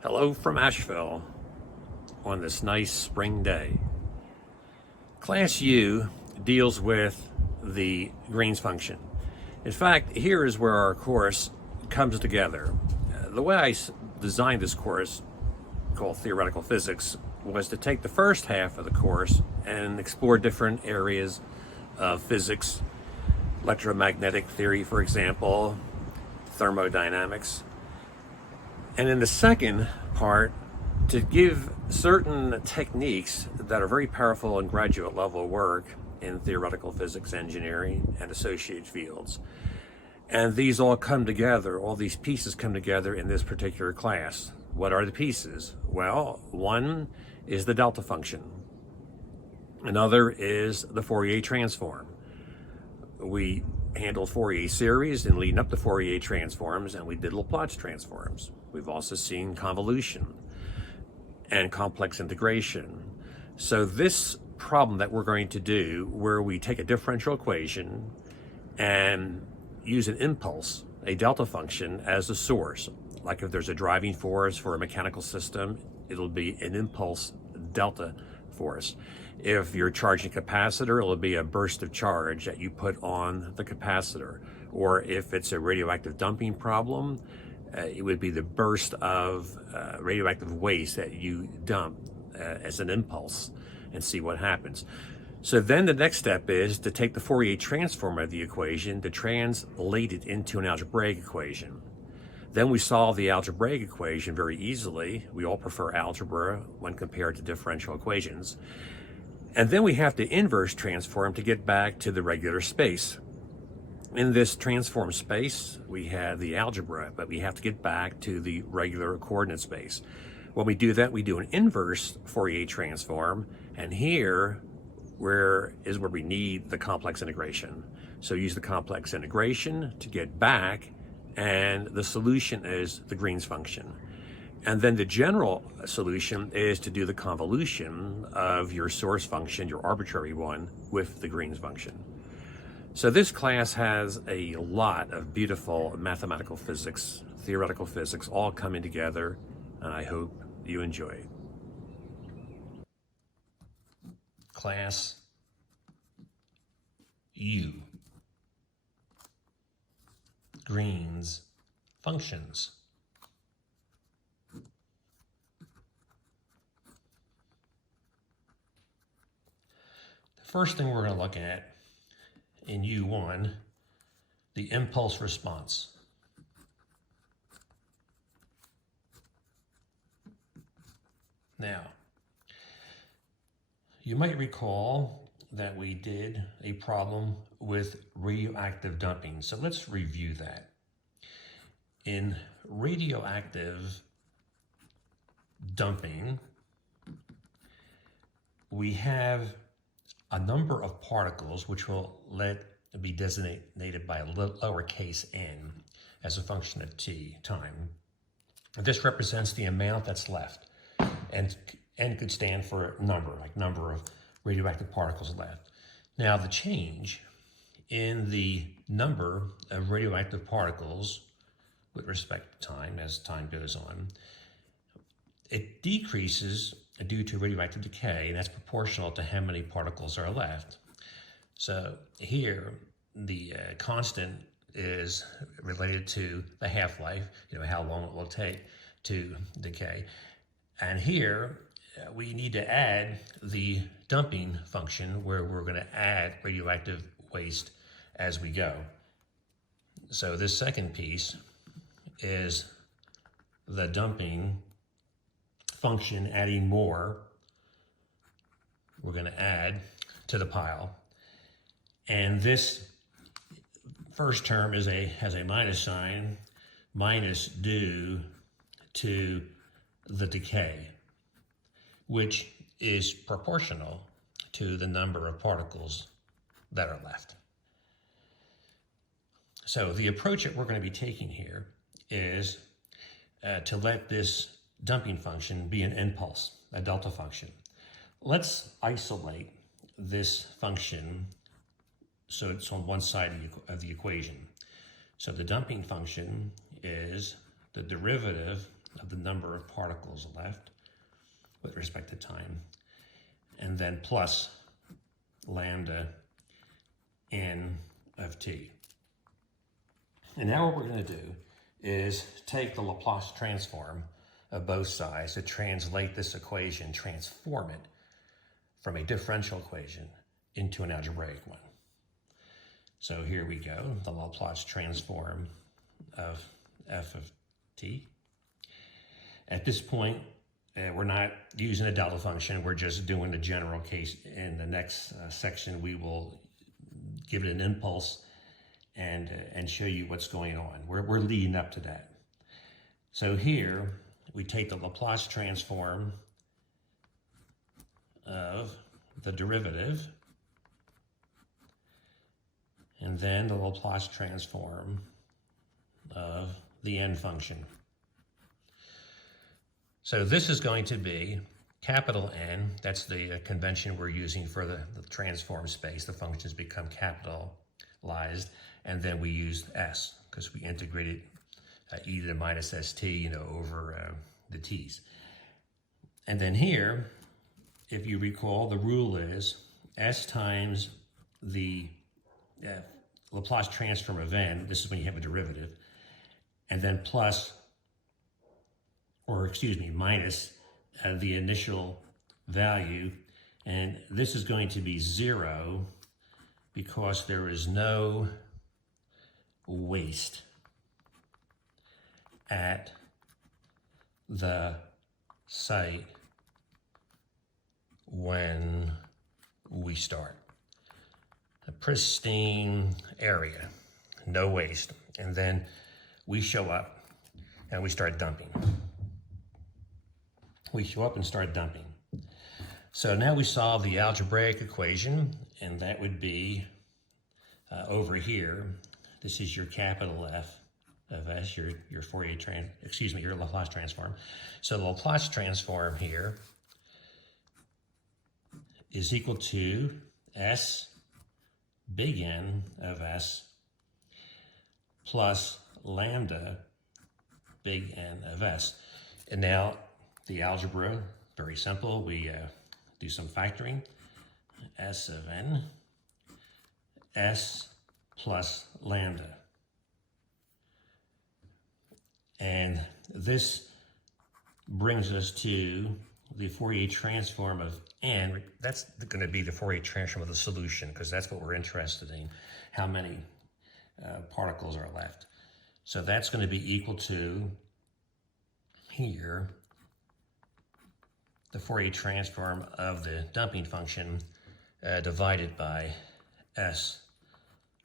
Hello from Asheville on this nice spring day. Class U deals with the Green's function. In fact, here is where our course comes together. The way I designed this course, called Theoretical Physics, was to take the first half of the course and explore different areas of physics, electromagnetic theory, for example, thermodynamics. And in the second part, to give certain techniques that are very powerful in graduate level work in theoretical physics, engineering, and associated fields. And these all come together, all these pieces come together in this particular class. What are the pieces? Well, one is the delta function. Another is the Fourier Transform. We handled Fourier series and leading up to Fourier transforms, and we did Laplace transforms. We've also seen convolution and complex integration. So this problem that we're going to do, where we take a differential equation and use an impulse, a delta function, as a source. Like if there's a driving force for a mechanical system, it'll be an impulse delta force. If you're charging a capacitor, it'll be a burst of charge that you put on the capacitor. Or if it's a radioactive dumping problem, it would be the burst of radioactive waste that you dump as an impulse and see what happens. So then the next step is to take the Fourier transform of the equation to translate it into an algebraic equation. Then we solve the algebraic equation very easily. We all prefer algebra when compared to differential equations. And then we have to inverse transform to get back to the regular space. In this transform space, we have the algebra, but we have to get back to the regular coordinate space. When we do that, we do an inverse Fourier transform, and here where we need the complex integration. So use the complex integration to get back, and the solution is the Green's function. And then the general solution is to do the convolution of your source function, your arbitrary one, with the Green's function. So this class has a lot of beautiful mathematical physics, theoretical physics, all coming together, and I hope you enjoy it. Class U, Green's functions. The first thing we're going to look at in U1, the impulse response. Now, you might recall that we did a problem with radioactive dumping. So let's review that. In radioactive dumping, we have a number of particles which will be designated by a lowercase n as a function of t, time. This represents the amount that's left, and n could stand for number, like number of radioactive particles left. Now the change in the number of radioactive particles with respect to time, as time goes on, it decreases due to radioactive decay, and that's proportional to how many particles are left. So here, the constant is related to the half-life, how long it will take to decay. And here, we need to add the dumping function, where we're going to add radioactive waste as we go. So this second piece is the dumping function, adding more. We're going to add to the pile. And this first term has a minus sign, minus due to the decay, which is proportional to the number of particles that are left. So the approach that we're going to be taking here is to let this dumping function be an impulse, a delta function. Let's isolate this function so it's on one side of the equation. So the dumping function is the derivative of the number of particles left with respect to time, and then plus lambda n of t. And now what we're going to do is take the Laplace transform of both sides to translate this equation, transform it from a differential equation into an algebraic one. So here we go, the Laplace transform of f of t. At this point, we're not using a delta function, we're just doing the general case. In the next section, we will give it an impulse and show you what's going on. We're leading up to that. So here, we take the Laplace transform of the derivative, and then the Laplace transform of the n function. So this is going to be capital N, that's the convention we're using for the transform space. The functions become capitalized, and then we use S, because we integrated e to the minus st, over the t's. And then here, if you recall, the rule is S times the Laplace transform of n, this is when you have a derivative, and then minus the initial value, and this is going to be 0 because there is no waste at the site when we start. A pristine area, no waste, and then we show up and we start dumping. We show up and start dumping. So now we solve the algebraic equation, and that would be over here. This is your capital F of S, your your Laplace transform. So the Laplace transform here is equal to S big N of S plus lambda big N of S. And now the algebra, very simple. We do some factoring. S of n, S plus lambda. And this brings us to the Fourier transform of n. That's going to be the Fourier transform of the solution, because that's what we're interested in, how many particles are left. So that's going to be equal to, here, the Fourier transform of the dumping function divided by S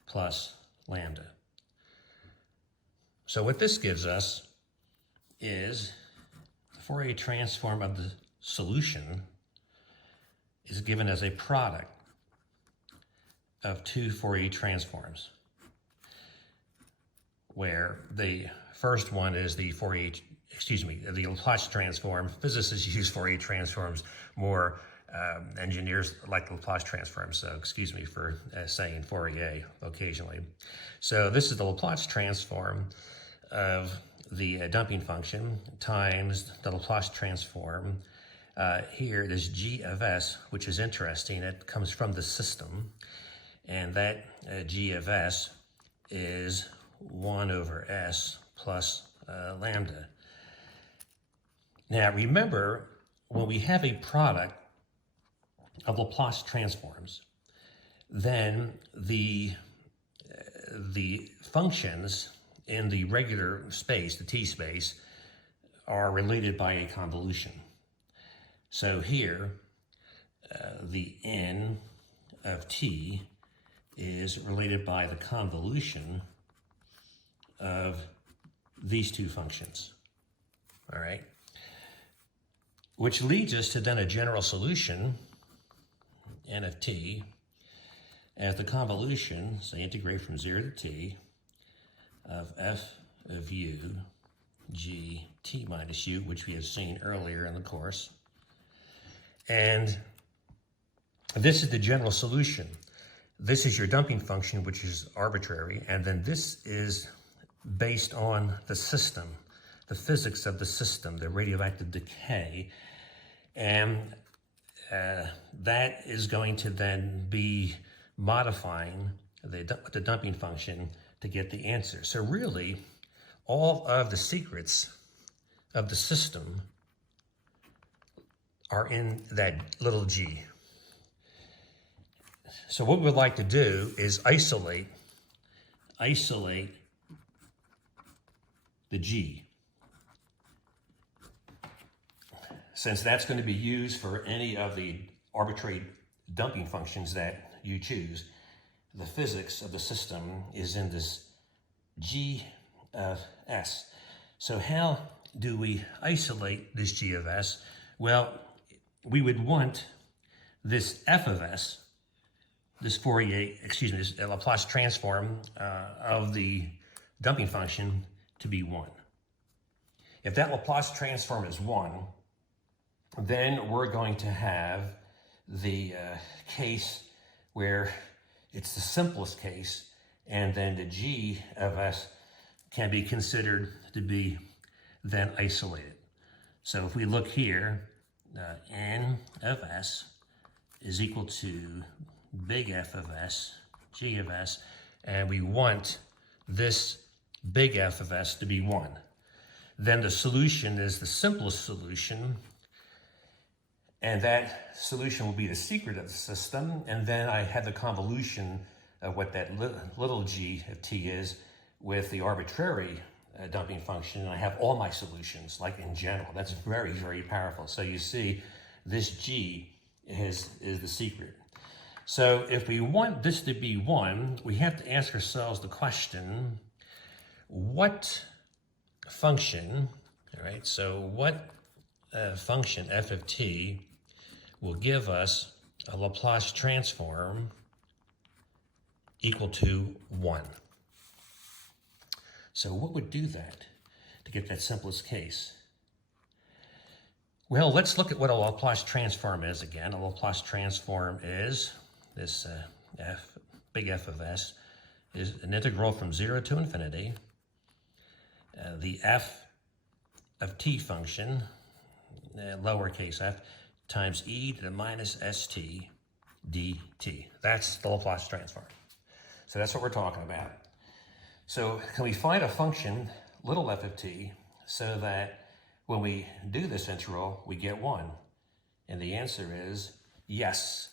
plus lambda. So what this gives us is the Fourier transform of the solution is given as a product of two Fourier transforms, where the first one is the the Laplace transform. Physicists use Fourier transforms more. Engineers like the Laplace transform, so excuse me for saying Fourier occasionally. So this is the Laplace transform of the dumping function times the Laplace transform. Here, this G of S, which is interesting, it comes from the system, and that G of S is 1 over S plus lambda. Now remember, when we have a product of Laplace transforms, then the functions in the regular space, the T space, are related by a convolution. So here, the n of t is related by the convolution of these two functions, all right? Which leads us to then a general solution, n of t, as the convolution, so integrate from 0 to t, of f of u, g, t minus u, which we have seen earlier in the course. And this is the general solution. This is your dumping function, which is arbitrary, and then this is based on the system the physics of the system, the radioactive decay. And that is going to then be modifying the dumping function to get the answer. So really, all of the secrets of the system are in that little g. So what we would like to do is isolate the g, since that's going to be used for any of the arbitrary dumping functions that you choose. The physics of the system is in this g of s. So how do we isolate this g of s? Well, we would want this f of s, this this Laplace transform of the dumping function to be 1. If that Laplace transform is 1, then we're going to have the case where it's the simplest case, and then the g of s can be considered to be then isolated. So if we look here, n of s is equal to big F of s, g of s, and we want this big F of s to be 1. Then the solution is the simplest solution, and that solution will be the secret of the system, and then I have the convolution of what that little g of t is with the arbitrary dumping function, and I have all my solutions, like in general. That's very, very powerful. So you see, this g is the secret. So if we want this to be 1, we have to ask ourselves the question, what function, all right, so what function f of t will give us a Laplace transform equal to 1? So what would do that to get that simplest case? Well, let's look at what a Laplace transform is again. A Laplace transform is this big F of s is an integral from 0 to infinity. The f of t function, lowercase f, times e to the minus st dt. That's the Laplace transform. So that's what we're talking about. So can we find a function, little f of t, so that when we do this integral, we get 1? And the answer is yes.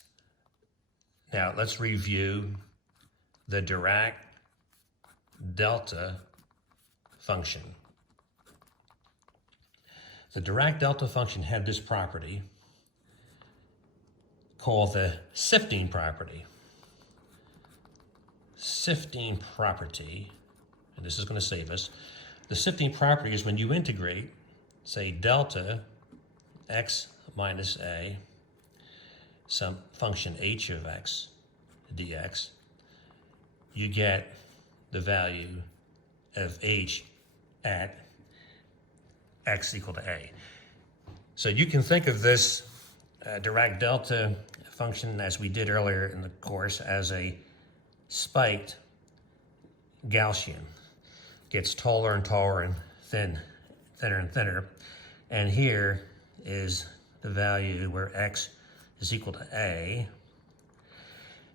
Now let's review the Dirac delta function. The Dirac delta function had this property called the sifting property. Sifting property, and this is going to save us. The sifting property is when you integrate, say, delta x minus a, some function h of x dx, you get the value of h at x equal to a. So you can think of this Dirac delta function, as we did earlier in the course, as a spiked Gaussian. Gets taller and taller and thinner and thinner. And here is the value where x is equal to a.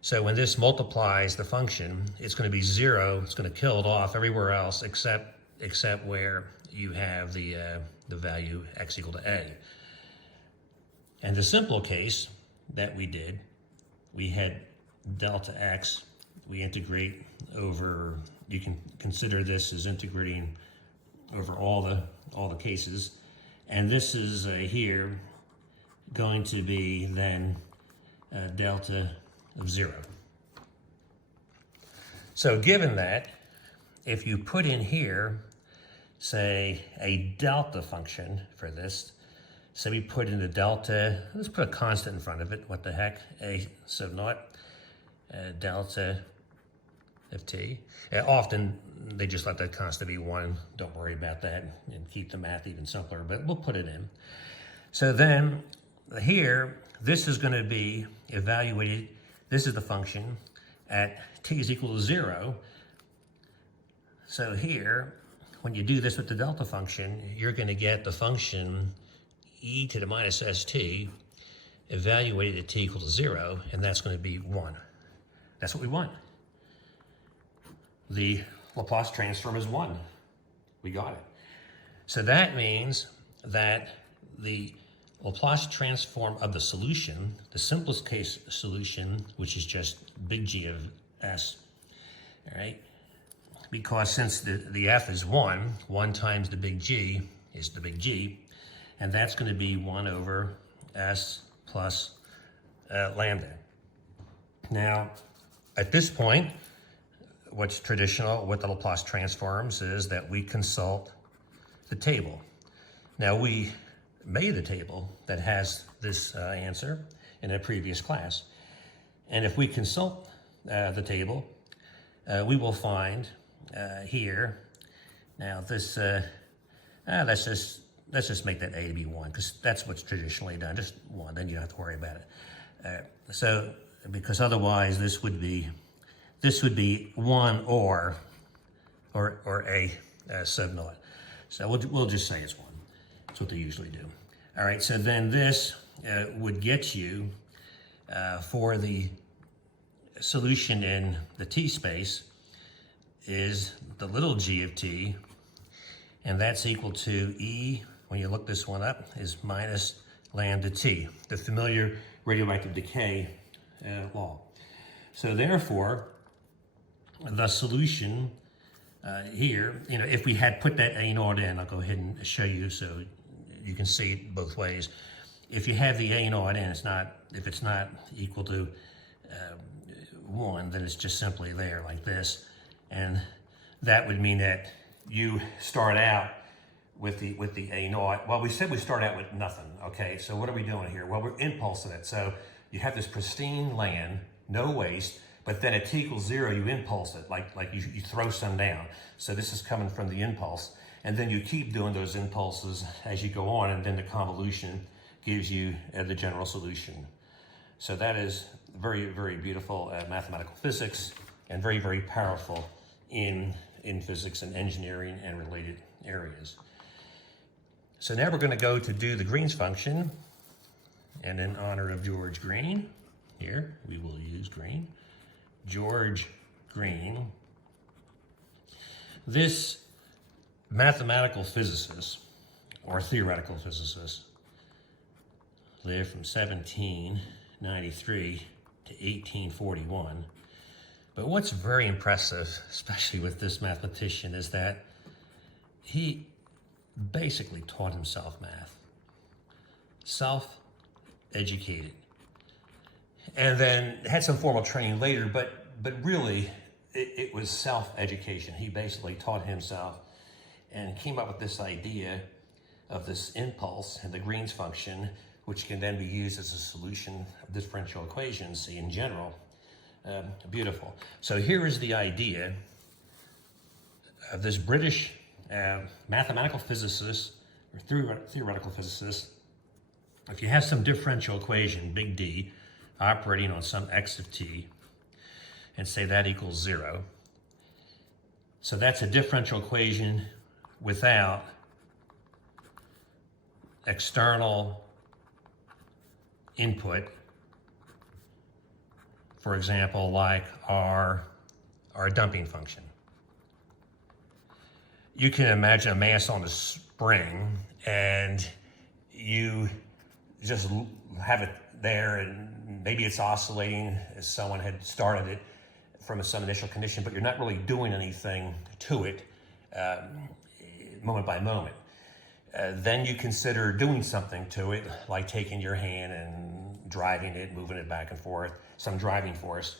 So when this multiplies the function, it's going to be 0. It's going to kill it off everywhere else except where you have the value x equal to a. And the simple case that we did, we had delta x. We integrate over, you can consider this as integrating over all the cases. And this is here going to be then delta of 0. So given that, if you put in here, say, a delta function for this, so we put in the delta, let's put a constant in front of it, what the heck, a sub naught, delta of t. Often they just let that constant be 1, don't worry about that, and keep the math even simpler, but we'll put it in. So then here, this is going to be evaluated, this is the function at t is equal to 0. So here, when you do this with the delta function, you're going to get the function e to the minus st evaluated at t equal to 0, and that's going to be 1. That's what we want. The Laplace transform is 1. We got it. So that means that the Laplace transform of the solution, the simplest case solution, which is just big G of S, all right? Because since the F is 1 times the big G is the big G, and that's going to be 1 over S plus lambda. Now, at this point, what's traditional with the Laplace transforms is that we consult the table. Now, we made a table that has this answer in a previous class. And if we consult the table, we will find here, now this, let's just make that a to be 1, because that's what's traditionally done, just 1, then you don't have to worry about it. So, because otherwise this would be 1 or a sub naught. So we'll just say it's 1. That's what they usually do. All right, so then this would get you for the solution in the t space is the little g of t, and that's equal to e, when you look this one up, is minus lambda t, the familiar radioactive decay law. So therefore, the solution here, if we had put that A naught in, I'll go ahead and show you so you can see it both ways. If you have the A naught in, if it's not equal to 1, then it's just simply there like this. And that would mean that you start out with the A naught. Well, we said we start out with nothing, okay? So what are we doing here? Well, we're impulsing it. So you have this pristine land, no waste, but then at t equals 0, you impulse it, like you throw some down. So this is coming from the impulse. And then you keep doing those impulses as you go on, and then the convolution gives you the general solution. So that is very, very beautiful mathematical physics, and very, very powerful in physics and engineering and related areas. So now we're going to go to do the Green's function, and in honor of George Green, here we will use Green. George Green. This mathematical physicist, or theoretical physicist, lived from 1793 to 1841. But what's very impressive, especially with this mathematician, is that he basically taught himself math. Self-educated. And then had some formal training later, but really it was self-education. He basically taught himself and came up with this idea of this impulse and the Green's function, which can then be used as a solution of differential equations in general. Beautiful. So here is the idea of this British mathematical physicist, or theoretical physicist. If you have some differential equation, big D, operating on some x of t, and say that equals 0. So that's a differential equation without external input. For example, like our dumping function. You can imagine a mass on a spring, and you just have it there, and maybe it's oscillating as someone had started it from some initial condition, but you're not really doing anything to it moment by moment. Then you consider doing something to it, like taking your hand and driving it, moving it back and forth, some driving force,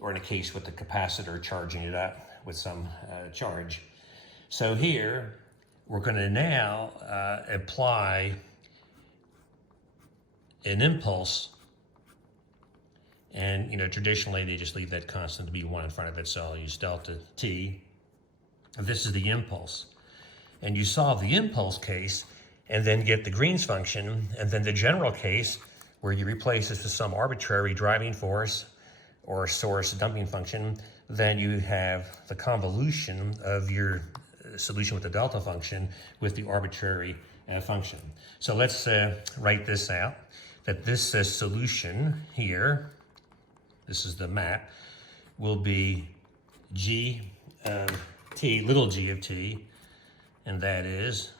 or in a case with the capacitor, charging it up with some charge. So here, we're going to now apply an impulse, and traditionally they just leave that constant to be 1 in front of it, so I'll use delta t. And this is the impulse. And you solve the impulse case and then get the Green's function, and then the general case where you replace this with some arbitrary driving force or source dumping function, then you have the convolution of your solution with the delta function with the arbitrary function. So let's write this out, that this solution here, this is the map, will be g of t, little g of t, and that is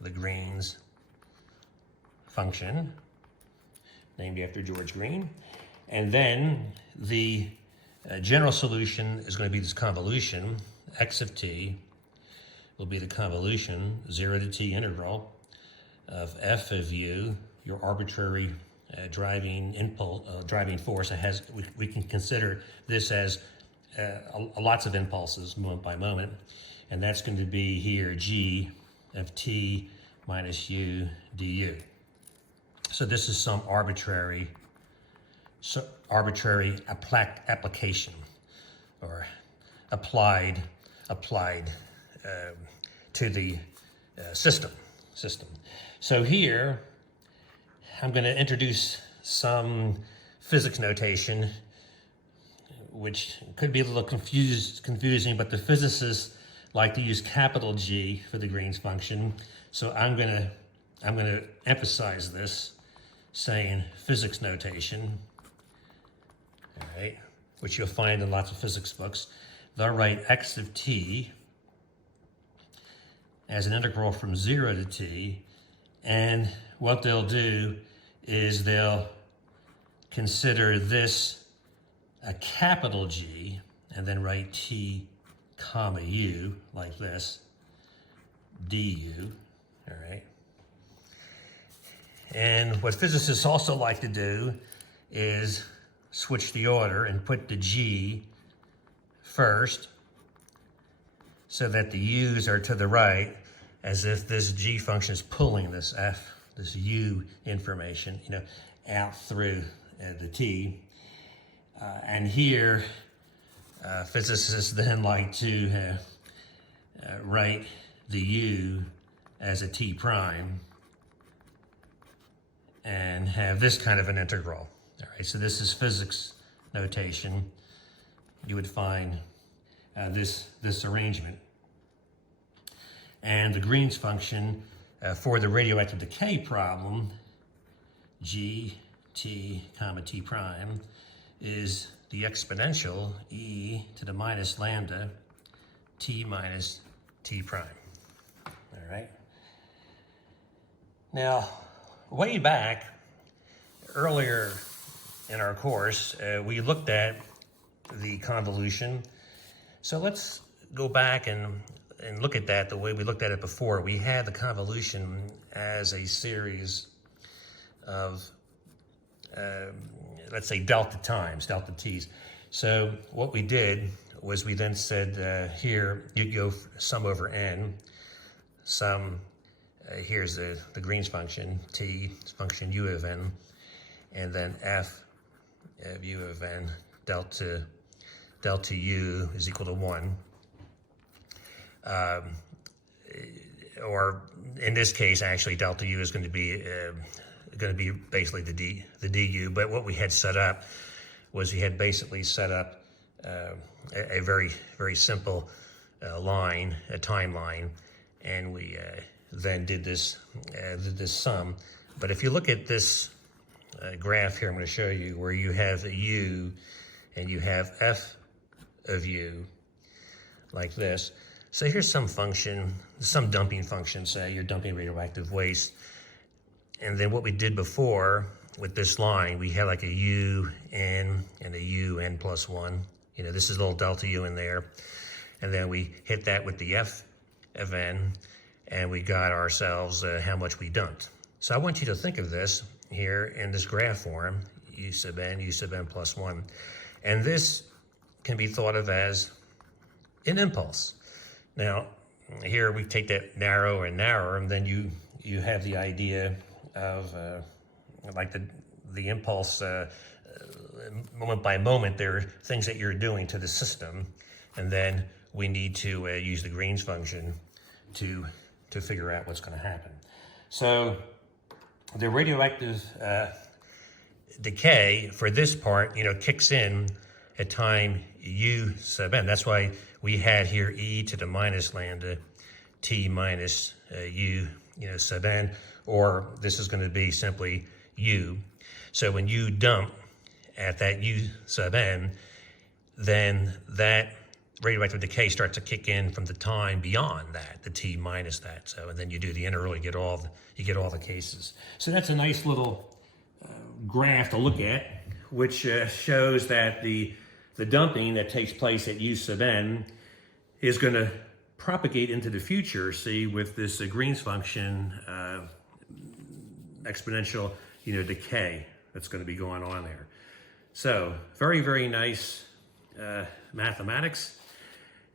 the Green's function, named after George Green. And then the general solution is going to be this convolution, x of t will be the convolution, 0 to t integral of f of u, your arbitrary driving impulse, driving force. It has, we can consider this as lots of impulses, moment by moment, and that's going to be here g of t minus u du. So this is some arbitrary application, or applied to the system. So here I'm going to introduce some physics notation, which could be a little confusing, but the physicists like to use capital G for the Green's function. So I'm going to emphasize this, saying physics notation, all right, which you'll find in lots of physics books. They'll write x of t as an integral from 0 to t, and what they'll do is they'll consider this a capital G, and then write t comma u like this, du, all right? And what physicists also like to do is switch the order and put the g first so that the u's are to the right, as if this g function is pulling this f, this u information, out through the t. And here, physicists then like to write the u as a t prime and have this kind of an integral. All right, so this is physics notation. You would find this arrangement. And the Green's function for the radioactive decay problem, g, t, comma, t prime, is the exponential e to the minus lambda t minus t prime. All right. Now, way back, earlier in our course, we looked at the convolution. So let's go back and look at that the way we looked at it before. We had the convolution as a series of, let's say, delta times, delta t's. So what we did was we then said here, you'd go sum over n, sum, here's the Green's function, t, function u of n, and then f of u of n, delta u is equal to 1. Or in this case, actually, delta u is going to be basically the du. But what we had set up was we had basically set up a very, very simple line, a timeline, and we then did this sum. But if you look at this graph here, I'm going to show you where you have a u and you have f of u like this. So here's some function, some dumping function, say you're dumping radioactive waste. And then what we did before with this line, we had like a un and a un plus 1. This is a little delta u in there. And then we hit that with the f of n, and we got ourselves how much we dumped. So I want you to think of this here in this graph form, u sub n plus 1. And this can be thought of as an impulse. Now, here we take that narrower and narrower, and then you have the idea of like the impulse moment by moment. There are things that you're doing to the system, and then we need to use the Green's function to figure out what's going to happen. So the radioactive decay for this part, kicks in at time u sub n. That's why we had here e to the minus lambda t minus u, sub n, or this is going to be simply u. So when you dump at that u sub n, then that radioactive decay starts to kick in from the time beyond that, the t minus that. So, and then you do the integral, you get all the cases. So that's a nice little graph to look at, which shows that the dumping that takes place at u sub n is going to propagate into the future, see, with this Green's function exponential, decay that's going to be going on there. So very, very nice mathematics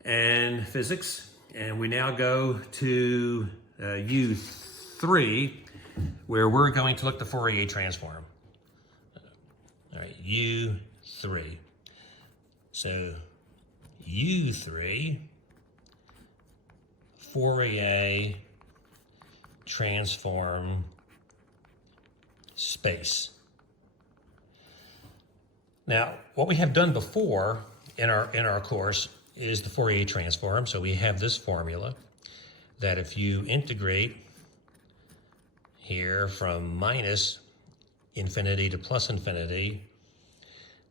and physics. And we now go to U3, where we're going to look at the Fourier transform. All right, U3. So U3, Fourier transform space. Now, what we have done before in our course is the Fourier transform. So we have this formula that if you integrate here from minus infinity to plus infinity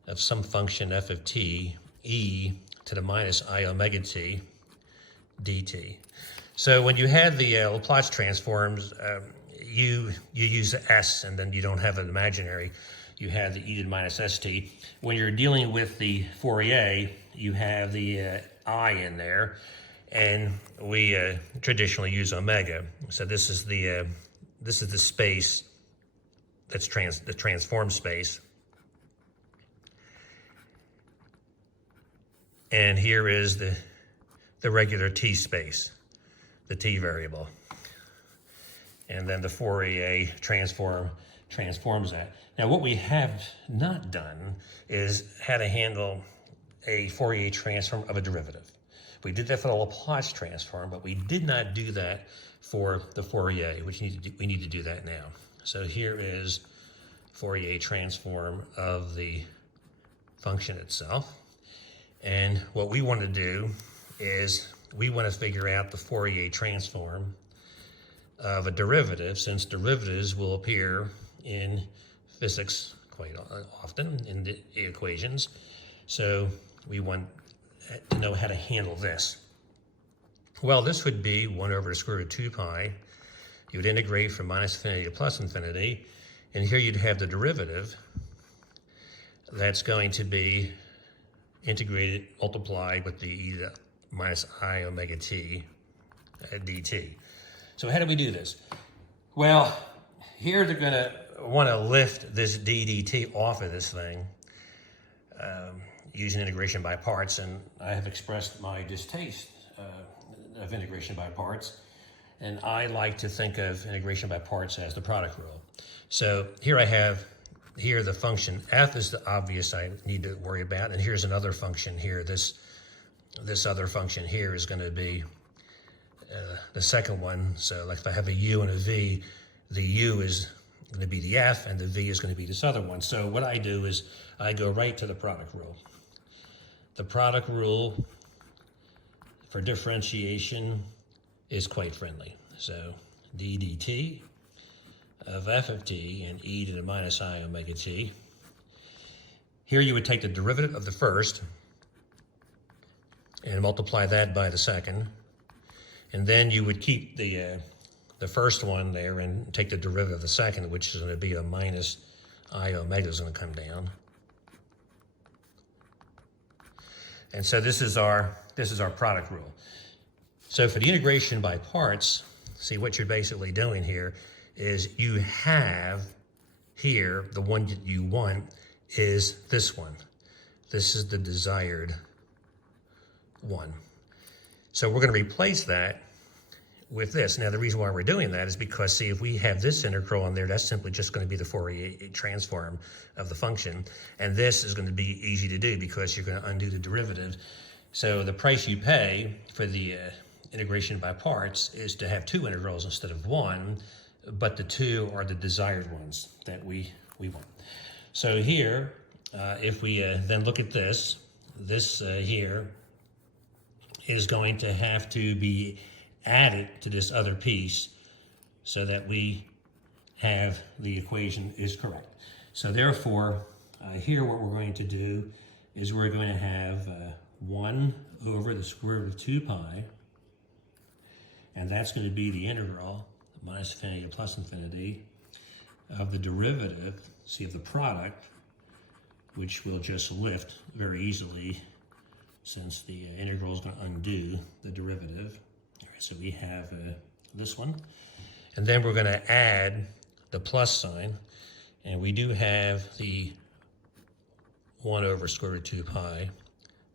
of some function f of t, e to the minus I omega t dt. So when you have the Laplace transforms, you use the s, and then you don't have an imaginary. You have the e to the minus st. When you're dealing with the Fourier, you have the I in there, and we traditionally use omega. So this is the space that's the transform space, and here is the regular t space, the t variable, and then the Fourier transform transforms that. Now, what we have not done is how to handle a Fourier transform of a derivative. We did that for the Laplace transform, but we did not do that for the Fourier, which we need to do that now. So here is Fourier transform of the function itself. And what we want to do is we want to figure out the Fourier transform of a derivative, since derivatives will appear in physics quite often in the equations. So we want to know how to handle this. Well, this would be 1 over the square root of 2 pi. You would integrate from minus infinity to plus infinity, and here you'd have the derivative that's going to be integrated, multiplied with the e to the minus I omega t dt. So how do we do this? Well, here they're going to want to lift this ddt off of this thing using integration by parts, and I have expressed my distaste of integration by parts, and I like to think of integration by parts as the product rule. So here I have the function f is the obvious I need to worry about, and here's another function here. This other function here is going to be the second one. So like if I have a u and a v, the u is going to be the f, and the v is going to be this other one. So what I do is I go right to the product rule. The product rule for differentiation is quite friendly. So d dt of f of t and e to the minus I omega t. Here you would take the derivative of the first and multiply that by the second, and then you would keep the first one there and take the derivative of the second, which is going to be a minus I omega is going to come down. And so this is our product rule. So for the integration by parts, see what you're basically doing here is you have here the one that you want is this one. This is the desired one. So we're going to replace that with this. Now the reason why we're doing that is because, see, if we have this integral in there, that's simply just going to be the Fourier transform of the function, and this is going to be easy to do because you're going to undo the derivative. So the price you pay for the integration by parts is to have two integrals instead of one, but the two are the desired ones that we want. So here, if we then look at this here is going to have to be add it to this other piece so that we have the equation is correct. So therefore, here what we're going to do is we're going to have 1 over the square root of 2 pi, and that's going to be the integral, minus infinity to plus infinity, of the derivative, see, of the product, which we'll just lift very easily since the integral is going to undo the derivative. All right, so we have this one. And then we're going to add the plus sign, and we do have the 1 over square root 2 pi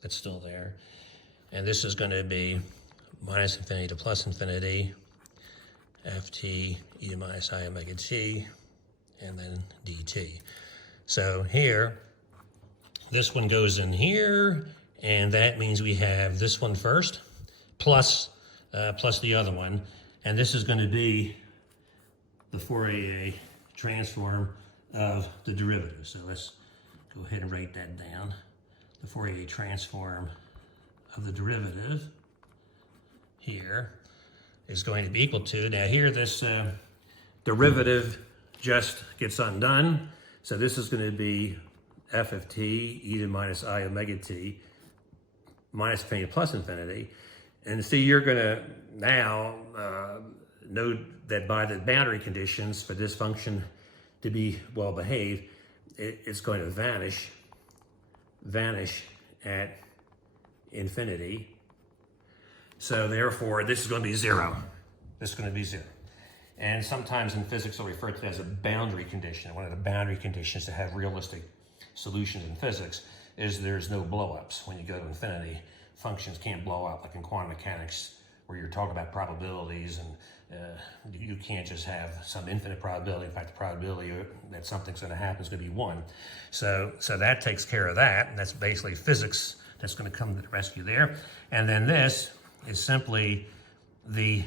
that's still there. And this is going to be minus infinity to plus infinity, ft e to minus I omega t, and then dt. So here, this one goes in here, and that means we have this one first, plus the other one, and this is going to be the Fourier transform of the derivative. So let's go ahead and write that down. The Fourier transform of the derivative here is going to be equal to, now here this derivative just gets undone, so this is going to be f of t e to minus I omega t minus infinity plus infinity. And see, you're going to now note that by the boundary conditions for this function to be well behaved, it's going to vanish at infinity. So therefore, this is going to be 0. This is going to be 0. And sometimes in physics, they'll refer to it as a boundary condition. One of the boundary conditions to have realistic solutions in physics is there's no blow-ups. When you go to infinity, functions can't blow up, like in quantum mechanics, where you're talking about probabilities, and you can't just have some infinite probability. In fact, the probability that something's going to happen is going to be 1. So that takes care of that, and that's basically physics that's going to come to the rescue there. And then this is simply the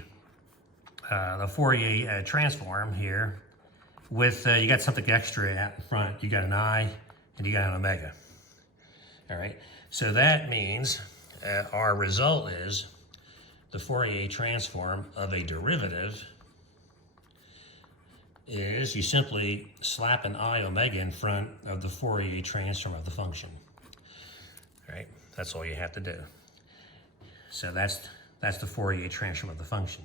Fourier transform here with, you got something extra out in front. You got an I and you got an omega. All right, so that means our result is the Fourier transform of a derivative is you simply slap an I omega in front of the Fourier transform of the function. All right, that's all you have to do. So that's the Fourier transform of the function.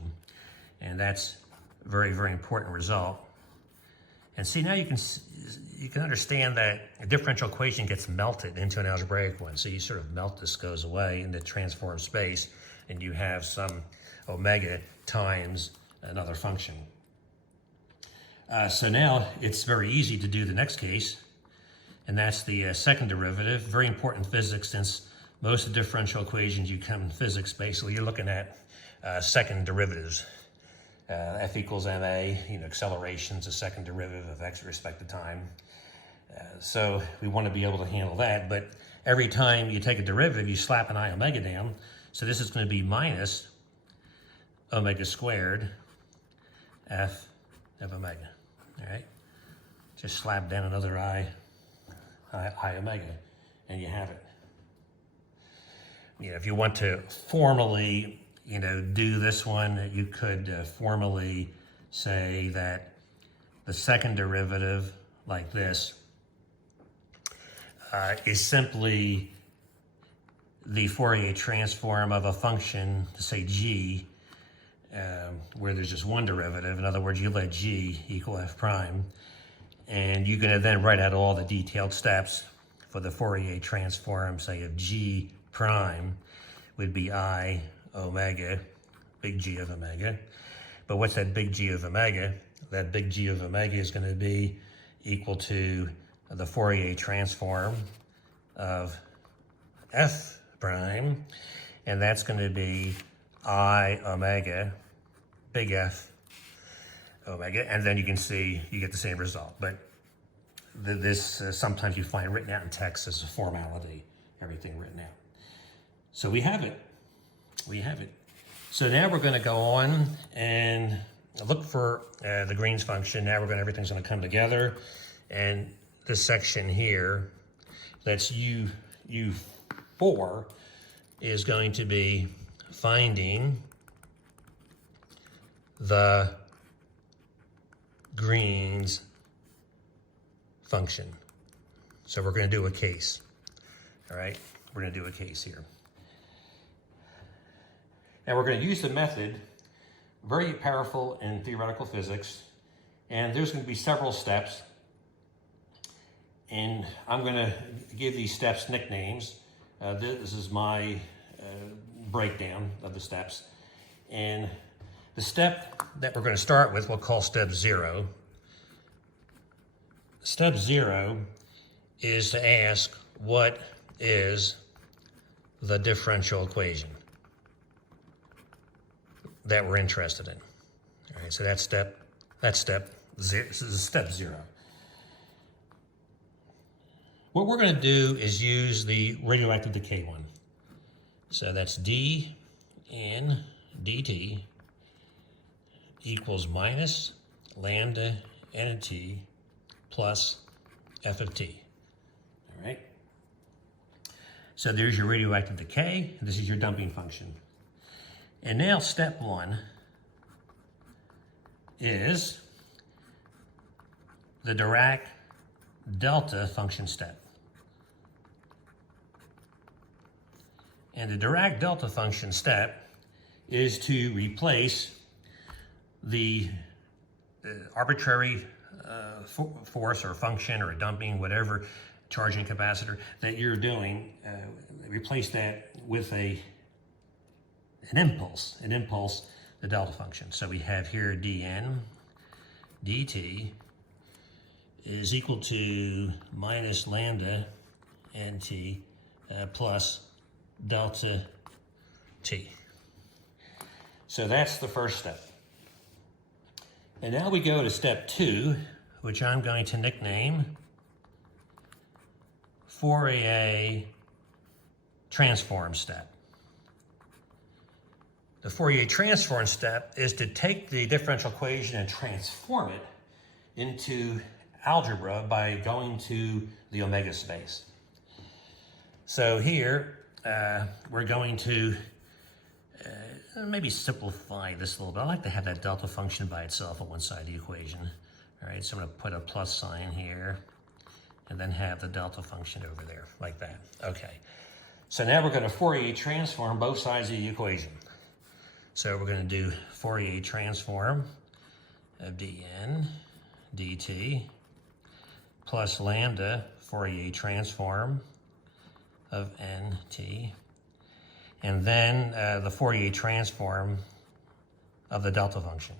And that's a very, very important result. And see, now you can understand that a differential equation gets melted into an algebraic one. So you sort of melt this, goes away in the transform space, and you have some omega times another function. So now it's very easy to do the next case, and that's the second derivative. Very important in physics, since most of the differential equations you come in physics, basically you're looking at second derivatives. F equals ma, acceleration's a second derivative of x with respect to time. So we want to be able to handle that, but every time you take a derivative, you slap an I omega down. So this is going to be minus omega squared f of omega. All right, just slap down another I omega, and you have it. If you want to formally do this one, you could formally say that the second derivative, like this, is simply the Fourier transform of a function, to say g, where there's just one derivative. In other words, you let g equal f prime, and you're going to then write out all the detailed steps for the Fourier transform, say, of g prime would be I omega, big G of omega. But what's that big G of omega? That big G of omega is going to be equal to the Fourier transform of f prime, and that's going to be I omega, big F omega, and then you can see you get the same result. But this sometimes you find written out in text as a formality, everything written out. So we have it. We have it. So now we're going to go on and look for the Green's function. Now everything's going to come together, and this section here, that's U4, is going to be finding the Green's function. So we're going to do a case. All right, we're going to do a case here. And we're going to use the method, very powerful in theoretical physics, and there's going to be several steps. And I'm going to give these steps nicknames. This is my breakdown of the steps. And the step that we're going to start with, we'll call step 0. Step 0 is to ask, what is the differential equation that we're interested in? All right, so that's step 0. This is step 0. What we're going to do is use the radioactive decay one. So that's d n dt equals minus lambda n t plus f of t. All right. So there's your radioactive decay. This is your dumping function. And now step 1 is the Dirac delta function step. And the Dirac delta function step is to replace the arbitrary force or function or a dumping, whatever, charging capacitor that you're doing, replace that with an impulse, the delta function. So we have here dn dt is equal to minus lambda nt plus delta t. So that's the first step. And now we go to step 2, which I'm going to nickname Fourier Transform step. The Fourier Transform step is to take the differential equation and transform it into algebra by going to the omega space. So here, we're going to maybe simplify this a little bit. I like to have that delta function by itself on one side of the equation. All right, so I'm going to put a plus sign here and then have the delta function over there, like that. Okay, so now we're going to Fourier transform both sides of the equation. So we're going to do Fourier transform of dn dt plus lambda Fourier transform of nt, and then the Fourier transform of the delta function.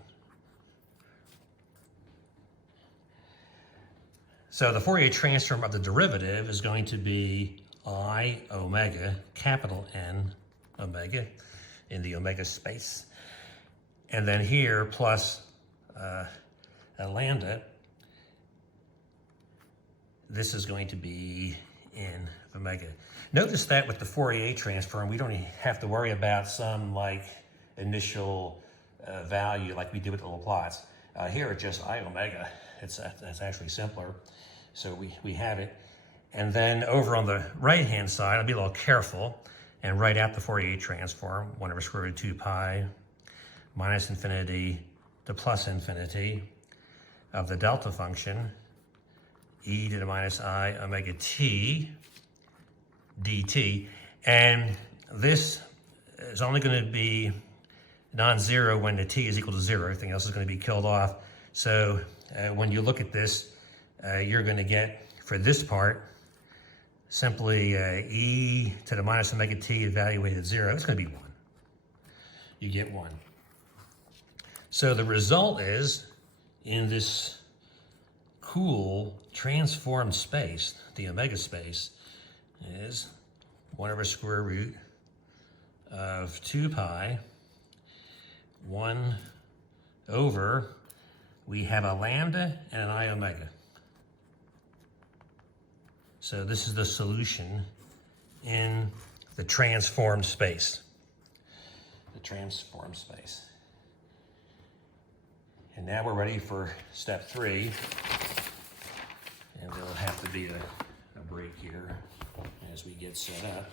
So the Fourier transform of the derivative is going to be I omega, capital N omega, in the omega space. And then here plus a lambda, this is going to be in omega. Notice that with the Fourier transform, we don't have to worry about some like initial value like we did with the Localized. Here it's just I omega. That's actually simpler. So we have it. And then over on the right-hand side, I'll be a little careful and write out the Fourier transform, 1 over square root of 2 pi minus infinity to plus infinity of the delta function, e to the minus I omega t dt. And this is only going to be non-zero when the t is equal to 0. Everything else is going to be killed off. So when you look at this, you're going to get, for this part, simply e to the minus omega t evaluated at 0. It's going to be 1. You get 1. So the result is, in this cool transformed space, the omega space, is 1 over square root of 2 pi, 1 over, we have a lambda and an I omega. So this is the solution in the transformed space. The transformed space. And now we're ready for step 3. And there'll have to be a break here as we get set up.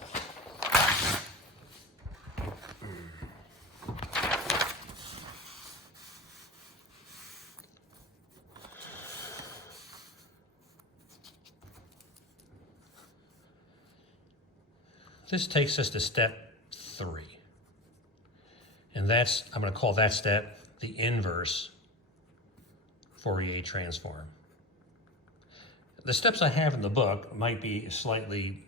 this takes us to step 3. And that's, I'm going to call that step the inverse Fourier transform. The steps I have in the book might be slightly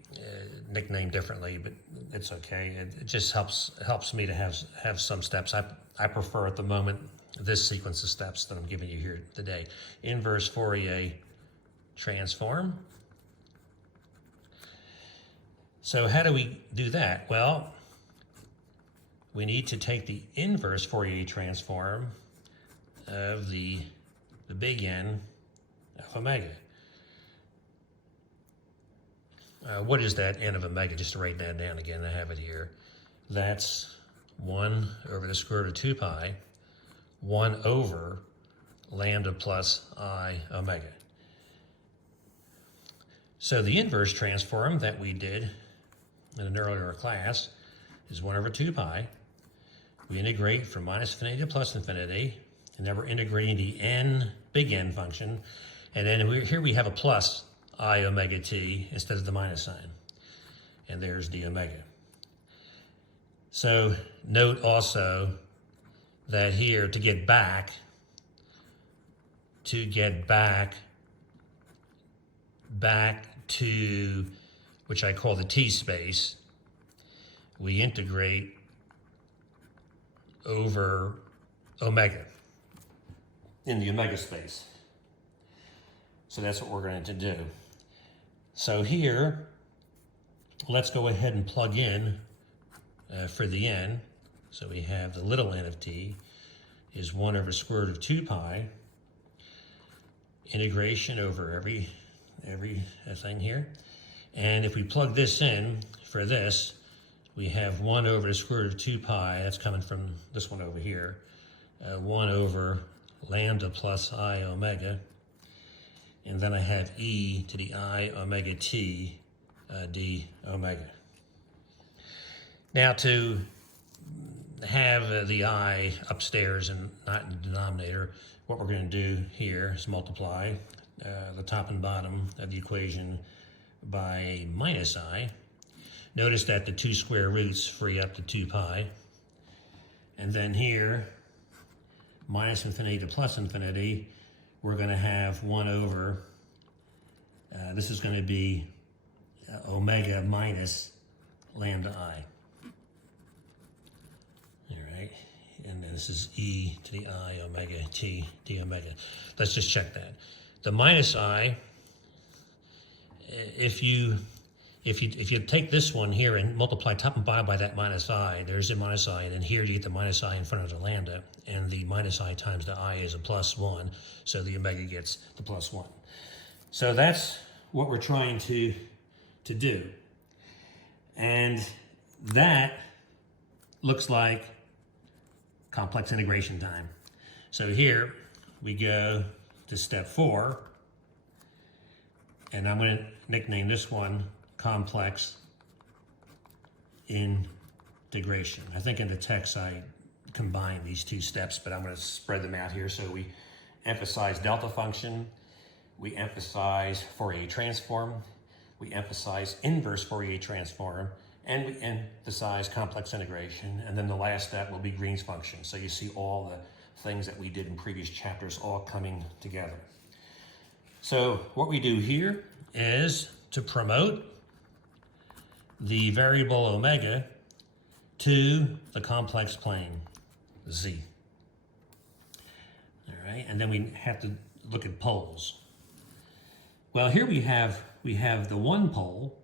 nicknamed differently, but it's okay. It just helps me to have some steps. I prefer at the moment this sequence of steps that I'm giving you here today. Inverse Fourier transform. So how do we do that? Well, we need to take the inverse Fourier transform of the big N of omega. What is that N of omega? Just to write that down again, I have it here. That's 1 over the square root of 2 pi, 1 over lambda plus I omega. So the inverse transform that we did in an earlier class is 1 over 2 pi. We integrate from minus infinity to plus infinity, and now we're integrating the n, big N function, and then here we have a plus I omega t instead of the minus sign. And there's the omega. So note also that here to get back to, which I call the t space, we integrate over omega in the omega space. So that's what we're going to do. So here, let's go ahead and plug in for the n. So we have the little n of t is 1 over square root of 2 pi, integration over every thing here. And if we plug this in for this, we have 1 over the square root of 2 pi, that's coming from this one over here, 1 over lambda plus I omega. And then I have e to the I omega t d omega. Now to have the I upstairs and not in the denominator, what we're going to do here is multiply the top and bottom of the equation by a minus I. Notice that the 2 square roots free up to 2 pi. And then here, minus infinity to plus infinity, we're going to have 1 over, this is going to be omega minus lambda I. All right, and then this is e to the I omega t d omega. Let's just check that. The minus I, if you take this one here and multiply top and bottom by that minus I, there's a minus I, and then here you get the minus I in front of the lambda, and the minus I times the I is a plus 1, so the omega gets the plus 1. So that's what we're trying to do. And that looks like complex integration time. So here we go to step 4, and I'm going to nickname this one complex integration. I think in the text I combine these 2 steps, but I'm going to spread them out here. So we emphasize delta function, we emphasize Fourier transform, we emphasize inverse Fourier transform, and we emphasize complex integration. And then the last step will be Green's function. So you see all the things that we did in previous chapters all coming together. So what we do here is to promote the variable omega to the complex plane z. All right, and then we have to look at poles. Well, here we have the one pole.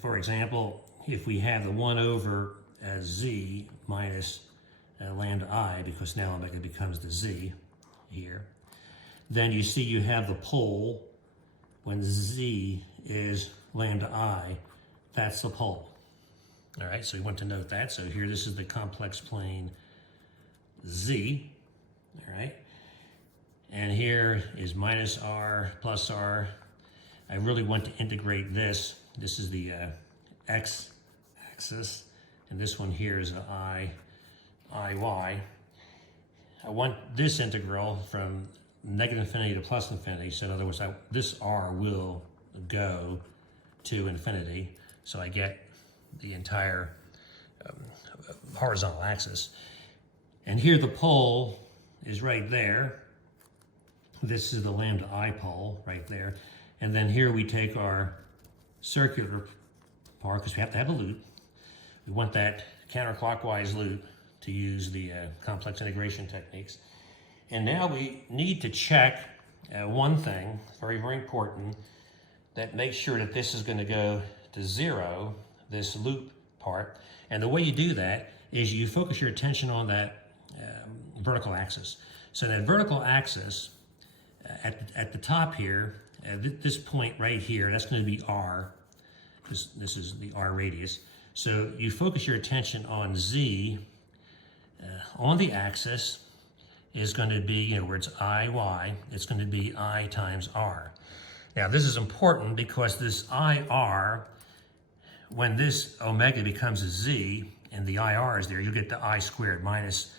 For example, if we have the 1 over z minus lambda I, because now omega becomes the z here, then you see you have the pole when z is lambda I, that's the pole. All right, so we want to note that. So here, this is the complex plane z, all right? And here is minus r plus r. I really want to integrate this. This is the x-axis, and this one here is an iy. I want this integral from negative infinity to plus infinity. So in other words, this r will go to infinity. So I get the entire horizontal axis. And here the pole is right there. This is the lambda I pole right there. And then here we take our circular part, because we have to have a loop. We want that counterclockwise loop to use the complex integration techniques. And now we need to check one thing, very, very important, that makes sure that this is going to go to 0, this loop part. And the way you do that is you focus your attention on that vertical axis. So that vertical axis at the top here, this point right here, that's going to be R. This is the R radius. So you focus your attention on Z. On the axis is going to be, where it's IY, it's going to be I times R. Now this is important because this IR, when this omega becomes a Z and the IR is there, you get the I squared minus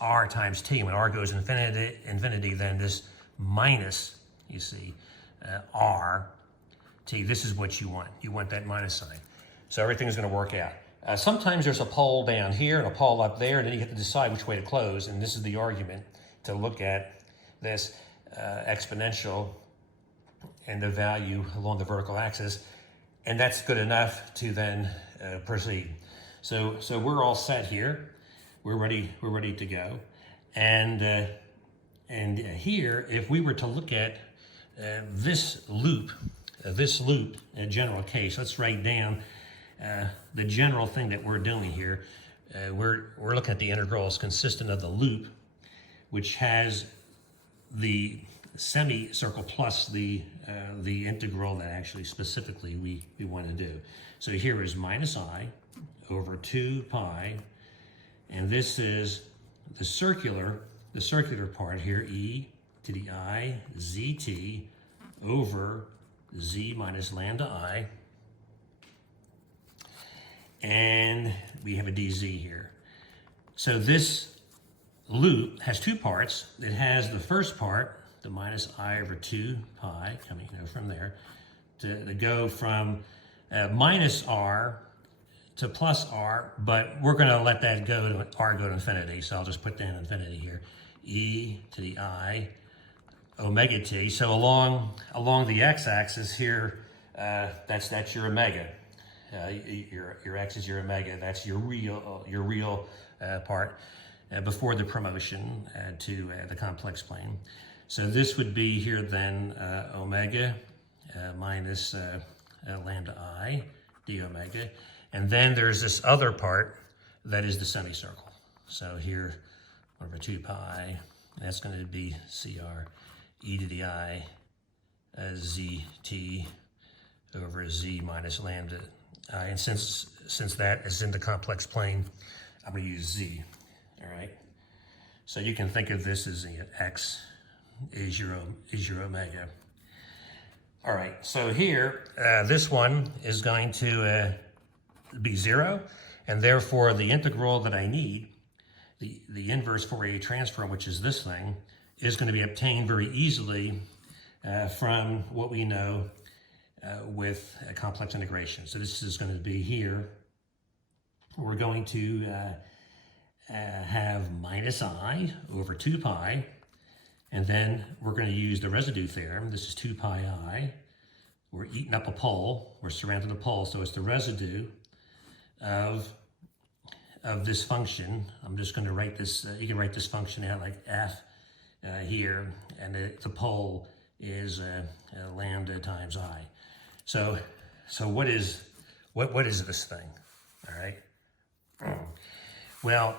R times T. When R goes infinity, then this minus, you see, R T, this is what you want. You want that minus sign. So everything's going to work out. Sometimes there's a pole down here and a pole up there, and then you have to decide which way to close. And this is the argument to look at this exponential and the value along the vertical axis. And that's good enough to then proceed. So we're all set here. We're ready to go. And here, if we were to look at this loop, a general case, let's write down the general thing that we're doing here. We're looking at the integrals consistent of the loop, which has the semicircle plus the integral that actually specifically we want to do. So here is minus I over 2 pi, and this is the circular part here, e to the I zt over z minus lambda I, and we have a dz here. So this loop has two parts. It has the first part, the minus I over 2 pi, coming from there, to go from minus r to plus r, but we're going to let that go to r go to infinity, so I'll just put down infinity here. E to the I omega t. So along the x-axis here, that's your omega. Your x is your omega. That's your real part before the promotion to the complex plane. So this would be here then omega minus lambda I d omega. And then there's this other part that is the semicircle. So here, over 2 pi, that's going to be CR e to the I zt over z minus lambda I. And since that is in the complex plane, I'm going to use z. All right. So you can think of this as x is your omega. All right. So here, this one is going to be 0, and therefore the integral that I need, the inverse Fourier transform, which is this thing, is going to be obtained very easily from what we know with a complex integration. So this is going to be here. We're going to have minus I over 2 pi, and then we're going to use the residue theorem. This is 2 pi I. We're eating up a pole. We're surrounding a pole, so it's the residue of this function. I'm just going to write this, you can write this function out like f here, and the pole is lambda times I. So what is this thing? All right. Well,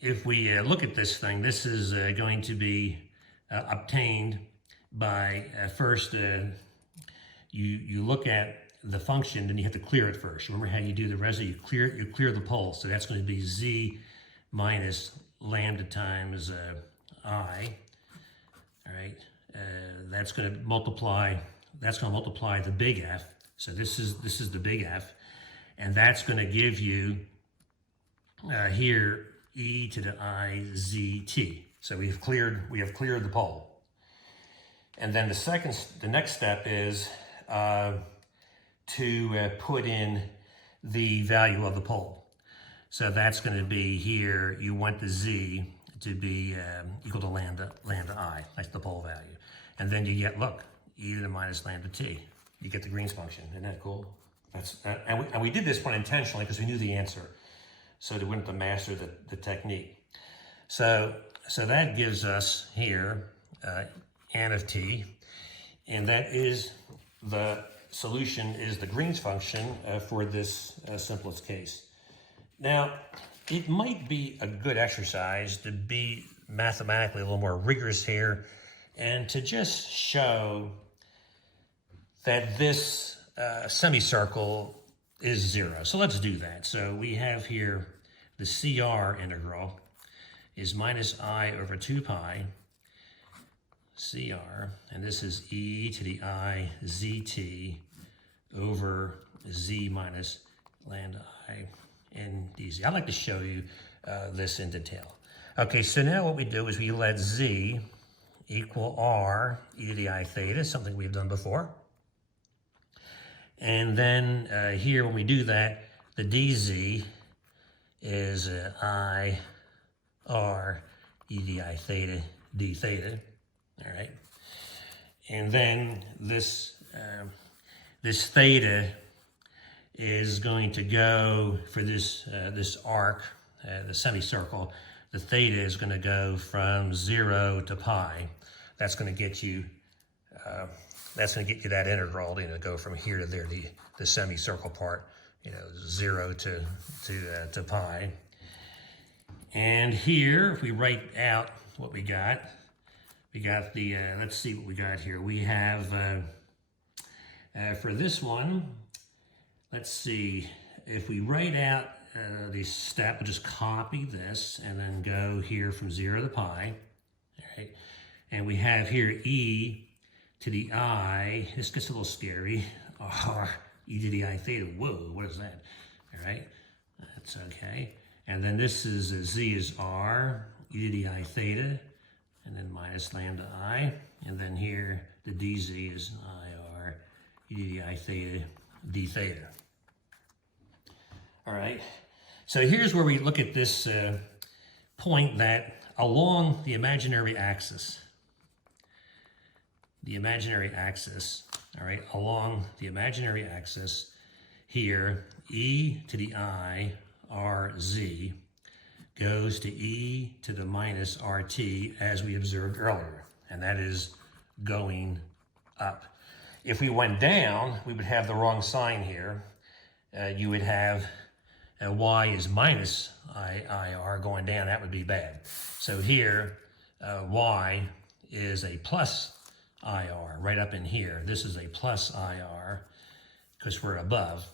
if we look at this thing, this is going to be obtained by first you look at the function, then you have to clear it first. Remember how you do the residue? You clear the pole, so that's going to be z minus lambda times I. All right, that's going to multiply. That's going to multiply the big F. So this is the big F, and that's going to give you here e to the I z t. So we have cleared the pole, and then the next step is to put in the value of the pole. So that's going to be here, you want the z to be equal to lambda I. That's the pole value. And then you get, look, e to the minus lambda t. You get the Green's function. Isn't that cool? And we did this one intentionally because we knew the answer. So we wouldn't have to master the technique. So that gives us here n of t. And that is the solution is the Green's function for this simplest case. Now, it might be a good exercise to be mathematically a little more rigorous here and to just show that this semicircle is 0. So let's do that. So we have here the CR integral is minus I over 2 pi CR, and this is e to the I zt over z minus lambda I in dz. I'd like to show you this in detail. Okay, so now what we do is we let z equal r e to the I theta, something we've done before. And then here when we do that, the dz is I r e to the I theta d theta. All right, and then this this theta is going to go for this this arc, the semicircle. The theta is going to go from 0 to pi. That's going to get you that integral. You know, go from here to there. The semicircle part. You know, 0 to pi. And here, if we write out what we got the, let's see what we got here. We have, for this one, let's see, if we write out the step, we'll just copy this and then go here from 0 to pi, all right? And we have here e to the I, this gets a little scary, r e to the I theta, whoa, what is that? All right, that's okay. And then this is z is r, e to the I theta, and then minus lambda I, and then here the dz is IR e to the I theta d theta. All right, so here's where we look at this point that along the imaginary axis, all right, along the imaginary axis here, e to the I r z goes to e to the minus rt as we observed earlier, and that is going up. If we went down, we would have the wrong sign here. You would have y is minus IR going down. That would be bad. So here, y is a plus IR right up in here. This is a plus IR because we're above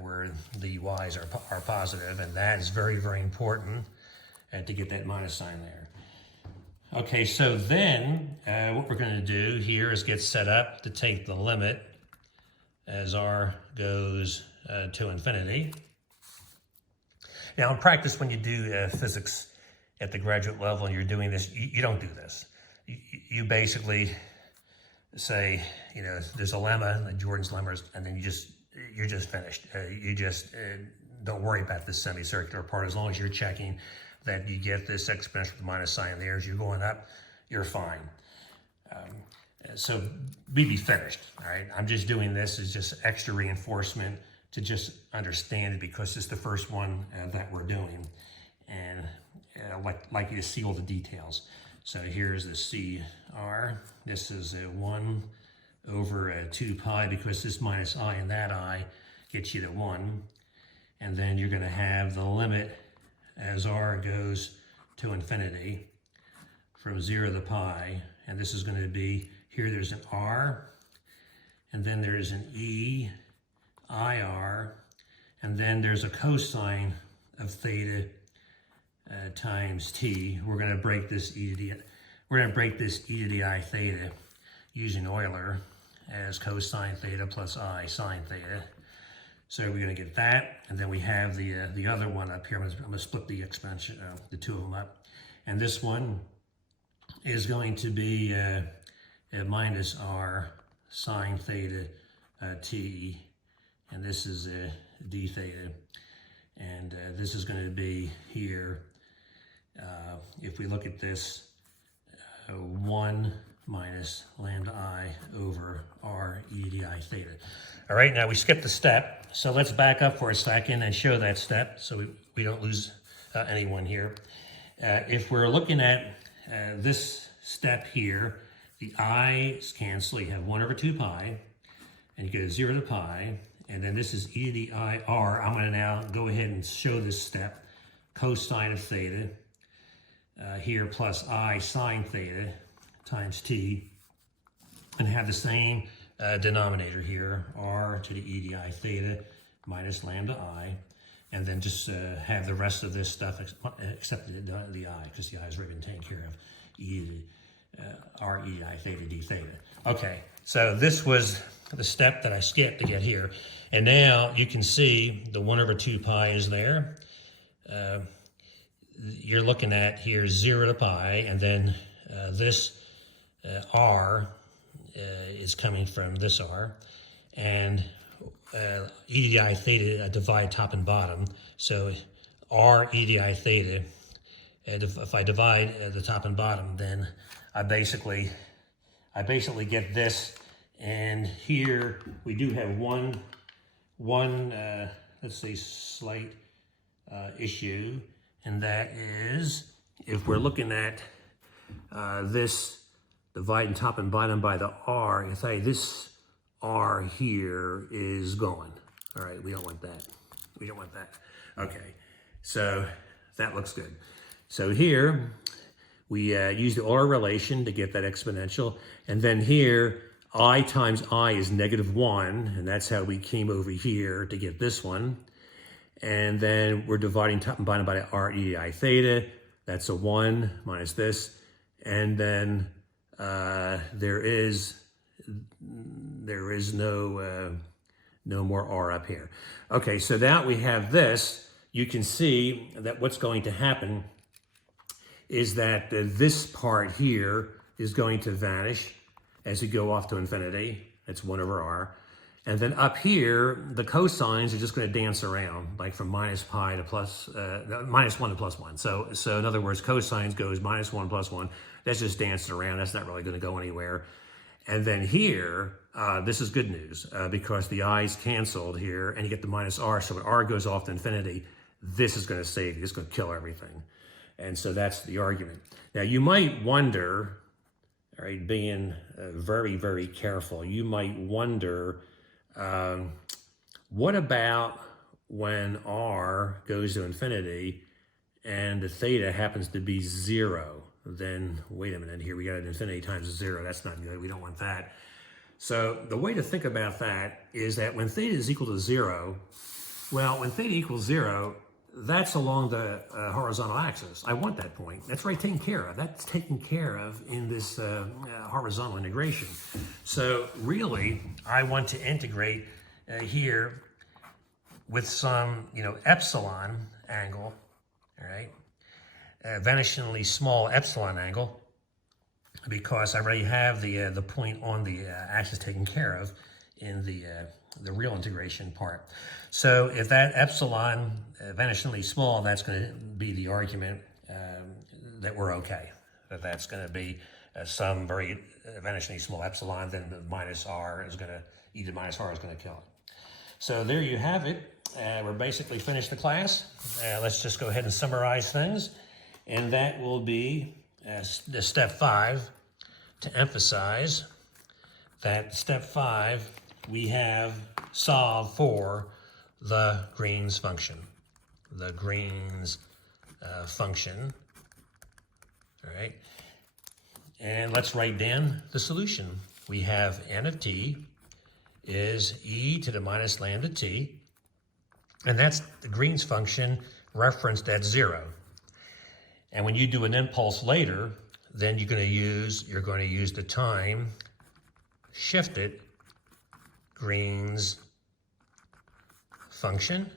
where the y's are positive, and that is very, very important to get that minus sign there. Okay, so then what we're going to do here is get set up to take the limit as r goes to infinity. Now in practice, when you do physics at the graduate level and you're doing this, you don't do this. You basically say, you know, there's a lemma, like Jordan's lemma, and then you're just finished. You just don't worry about this semicircular part as long as you're checking that you get this exponential with the minus sign there. As you're going up, you're fine. So we'd be finished, all right? I'm just doing this as just extra reinforcement to just understand it because it's the first one that we're doing. And like you to see all the details. So here's the CR. This is a 1 over 2 pi because this minus I and that I gets you to 1. And then you're going to have the limit as r goes to infinity from 0 to pi. And this is going to be, here there's an r, and then there's an e, IR, and then there's a cosine of theta times t. We're going to break this e to the I theta using Euler as cosine theta plus I sine theta. So we're going to get that, and then we have the other one up here. I'm going to split the expansion, the two of them up, and this one is going to be a minus r sine theta t and this is d theta, and this is going to be here. If we look at this, 1 minus lambda I over r e to the I theta. All right, now we skipped the step, so let's back up for a second and show that step so we don't lose anyone here. If we're looking at this step here, the i's cancel. You have 1 over 2 pi, and you go 0 to pi, and then this is e to the I r. I'm going to now go ahead and show this step. Cosine of theta here plus I sine theta times t, and have the same denominator here, r to the e to the I theta minus lambda I, and then just have the rest of this stuff except the I, because the I is already been taken care of, e to r e to the I theta d theta. Okay, so this was the step that I skipped to get here, and now you can see the 1 over 2 pi is there. You're looking at here 0 to pi, and then this r is coming from this r, and e to the I theta divide top and bottom. So r e to the I theta, and if I divide the top and bottom, then I basically get this. And here we do have one let's say slight issue, and that is if we're looking at this dividing top and bottom by the r, you say this r here is gone. All right, we don't want that. We don't want that. Okay, so that looks good. So here we use the Euler relation to get that exponential, and then here I times I is -1, and that's how we came over here to get this one. And then we're dividing top and bottom by r e to the I theta. That's a 1 minus this, and then there is no more r up here. Okay, so now we have this. You can see that what's going to happen is that this part here is going to vanish as you go off to infinity. It's 1 over r. And then up here, the cosines are just going to dance around, like from minus pi to plus, -1 to +1. So in other words, cosines goes -1 plus 1. That's just dancing around. That's not really going to go anywhere. And then here, this is good news because the i's canceled here, and you get the minus r. So when r goes off to infinity, this is going to save you. It's going to kill everything. And so that's the argument. Now you might wonder, all right, being very, very careful, you might wonder, what about when r goes to infinity and the theta happens to be 0? Then wait a minute, here we got an infinity times 0. That's not good. We don't want that. So the way to think about that is that when theta is equal to 0, well, when theta equals 0, that's along the horizontal axis. I want that point. That's right, taken care of. That's taken care of in this horizontal integration. So really, I want to integrate here with some, epsilon angle, all right? Vanishingly small epsilon angle, because I already have the point on the axis taken care of in the real integration part. So if that epsilon vanishingly small, that's going to be the argument that we're okay. That's going to be some very vanishingly small epsilon, then the minus r is going to, e to minus r is going to kill it. So there you have it. We're basically finished the class. Let's just go ahead and summarize things. And that will be the step 5, to emphasize that step 5, we have solved for the Green's function. The Green's function, all right? And let's write down the solution. We have n of t is e to the minus lambda t, and that's the Green's function referenced at 0. And when you do an impulse later, then you're going to use the time shifted Green's function.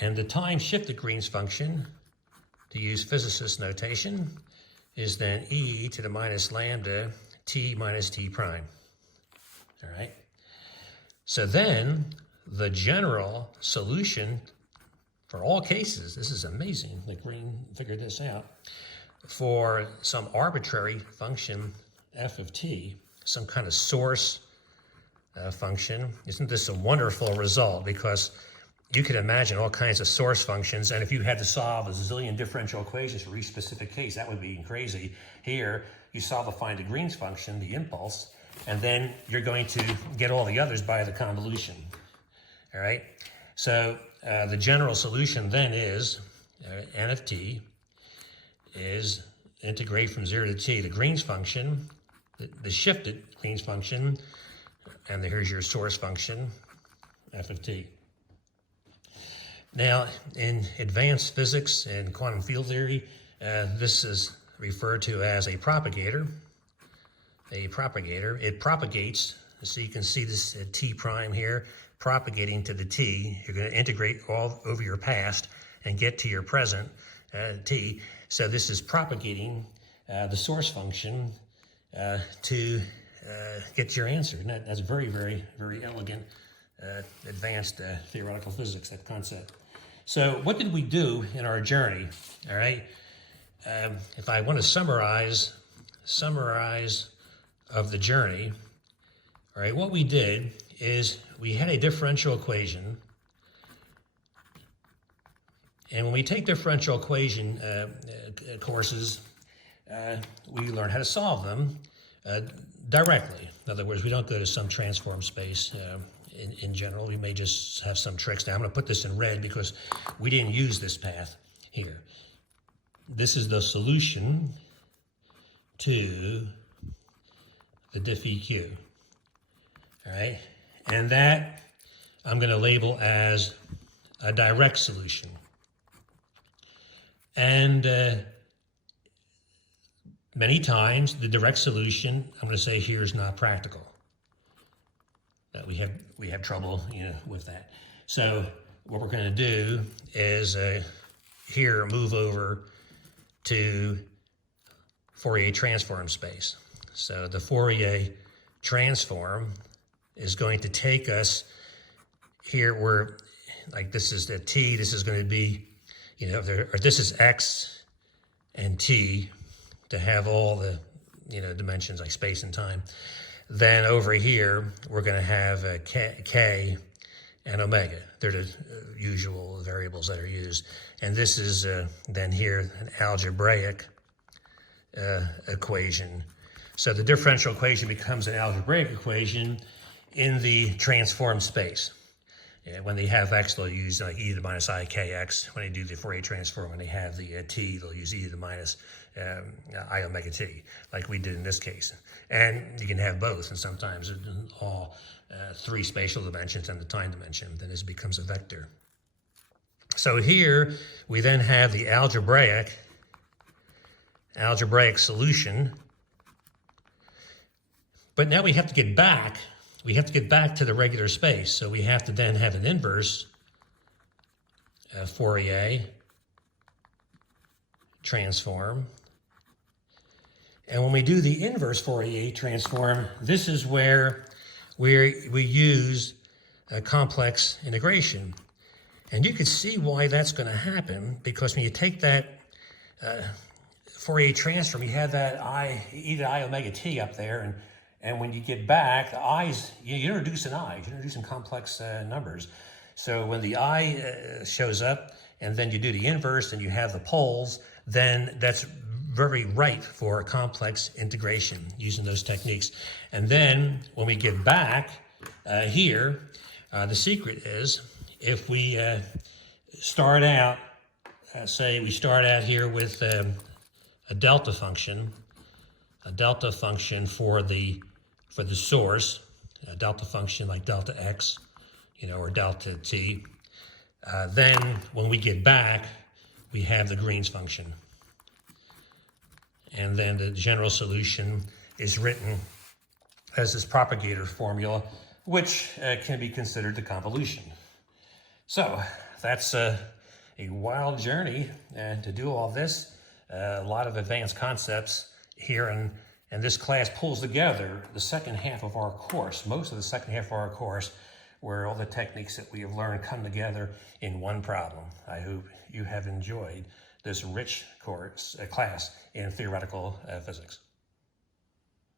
And the time shifted Green's function, to use physicist notation, is then e to the minus lambda t minus t prime. All right. So then the general solution for all cases, this is amazing, like Green figured this out, for some arbitrary function f of t, some kind of source function. Isn't this a wonderful result? Because you could imagine all kinds of source functions, and if you had to solve a zillion differential equations for each specific case, that would be crazy. Here, you solve the find the Green's function, the impulse, and then you're going to get all the others by the convolution. All right? So the general solution then is n of t is integrate from 0 to t the Green's function, the shifted Green's function, and here's your source function, f of t. Now, in advanced physics and quantum field theory, this is referred to as a propagator. A propagator. It propagates, so you can see this t prime here, propagating to the t. You're going to integrate all over your past and get to your present t. So this is propagating the source function to get to your answer. And that's very, very, very elegant, advanced theoretical physics, that concept. So what did we do in our journey? All right. If I want to summarize of the journey, all right, what we did is we had a differential equation. And when we take differential equation courses, we learn how to solve them directly. In other words, we don't go to some transform space in general. We may just have some tricks. Now I'm going to put this in red because we didn't use this path here. This is the solution to the diff EQ. All right, and that I'm going to label as a direct solution. And many times the direct solution, I'm going to say here, is not practical. That we have trouble, with that. So what we're going to do is here move over to Fourier transform space. So the Fourier transform is going to take us here where, like, this is the t, this is going to be, or this is x and t to have all the, dimensions like space and time. Then over here, we're going to have k and omega. They're the usual variables that are used. And this is then here an algebraic equation. So the differential equation becomes an algebraic equation in the transform space. When they have x, they'll use like e to the minus I kx. When they do the Fourier transform, when they have the t, they'll use e to the minus I omega t, like we did in this case. And you can have both, and sometimes all three spatial dimensions and the time dimension, then this becomes a vector. So here we then have the algebraic solution. But now we have to get back. We have to get back to the regular space. So we have to then have an inverse Fourier transform. And when we do the inverse Fourier transform, this is where we use a complex integration. And you can see why that's going to happen, because when you take that Fourier transform, you have that e to the I omega t up there, and when you get back, the i's, you introduce an I, you introduce some complex numbers. So when the I shows up, and then you do the inverse, and you have the poles, then that's very ripe for a complex integration using those techniques. And then when we get back here, the secret is if we start out, say we start out here with a delta function for the source, a delta function like delta x, or delta t. Then when we get back, we have the Green's function. And then the general solution is written as this propagator formula, which can be considered the convolution. So that's a wild journey to do all this. A lot of advanced concepts here, and this class pulls together the second half of our course, most of the second half of our course, where all the techniques that we have learned come together in one problem. I hope you have enjoyed this rich class in theoretical physics.